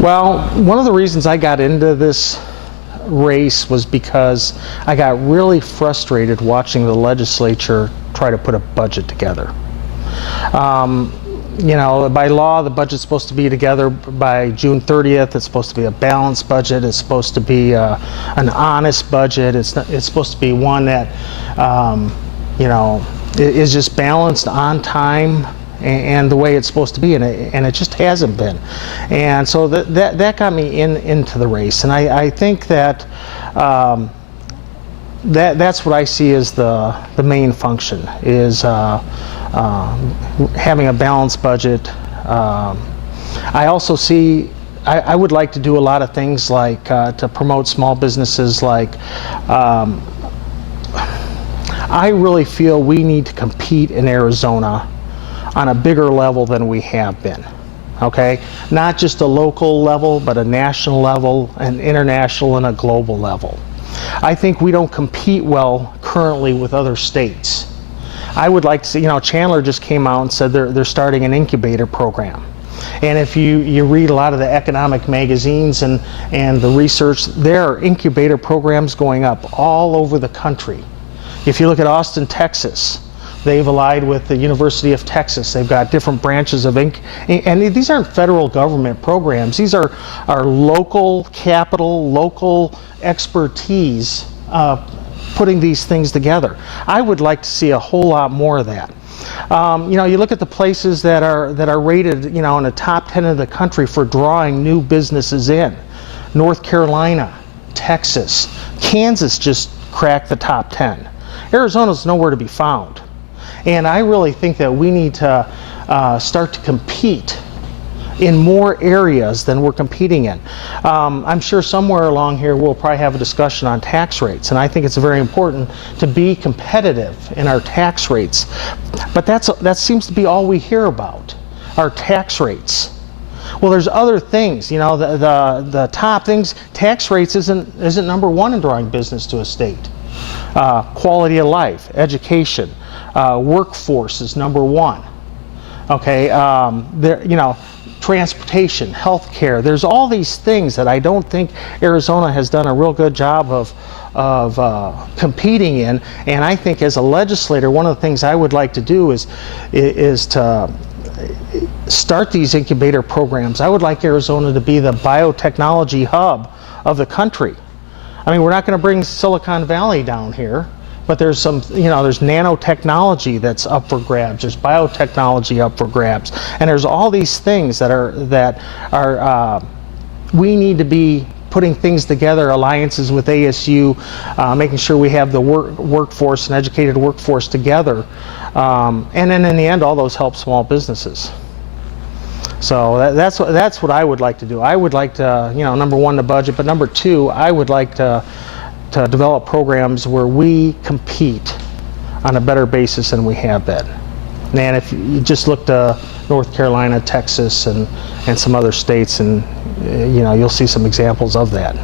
Well, one of the reasons I got into this race was because I got really frustrated watching the legislature try to put a budget together. You know, by law, the budget's supposed to be together by June 30th. It's supposed to be a balanced budget. It's supposed to be an honest budget. It's supposed to be one that, you know, is just balanced on time and the way it's supposed to be, and it just hasn't been. And so that got me into the race. And I think that that's what I see as the main function is having a balanced budget. I also see I would like to do a lot of things like to promote small businesses. Like I really feel we need to compete in Arizona on a bigger level than we have been. Okay, not just a local level, but a national level, an international, and a global level. I think we don't compete well currently with other states. I would like to see, you know, Chandler just came out and said they're starting an incubator program. And if you read a lot of the economic magazines and the research, there are incubator programs going up all over the country. If you look at Austin, Texas, they've allied with the University of Texas. They've got different branches of and these aren't federal government programs. These are local capital, local expertise putting these things together. I would like to see a whole lot more of that. You know, you look at the places that are rated, you know, in the top 10 of the country for drawing new businesses in. North Carolina, Texas, Kansas just cracked the top 10. Arizona's nowhere to be found. And I really think that we need to start to compete in more areas than we're competing in. I'm sure somewhere along here we'll probably have a discussion on tax rates, and I think it's very important to be competitive in our tax rates. But that seems to be all we hear about, our tax rates. Well, there's other things, you know, the top things. Tax rates isn't number one in drawing business to a state. Quality of life, education, workforce is number one. Okay, there, you know, transportation, healthcare. There's all these things that I don't think Arizona has done a real good job of competing in. And I think as a legislator, one of the things I would like to do is to start these incubator programs. I would like Arizona to be the biotechnology hub of the country. I mean, we're not going to bring Silicon Valley down here, but there's some, you know, there's nanotechnology that's up for grabs. There's biotechnology up for grabs, and there's all these things that are we need to be putting things together, alliances with ASU, making sure we have the workforce and educated workforce together, and then in the end, all those help small businesses. So that's what I would like to do. I would like to, you know, number one, the budget, but number two, I would like to develop programs where we compete on a better basis than we have been. And if you just look to North Carolina, Texas, and some other states, and you know, you'll see some examples of that.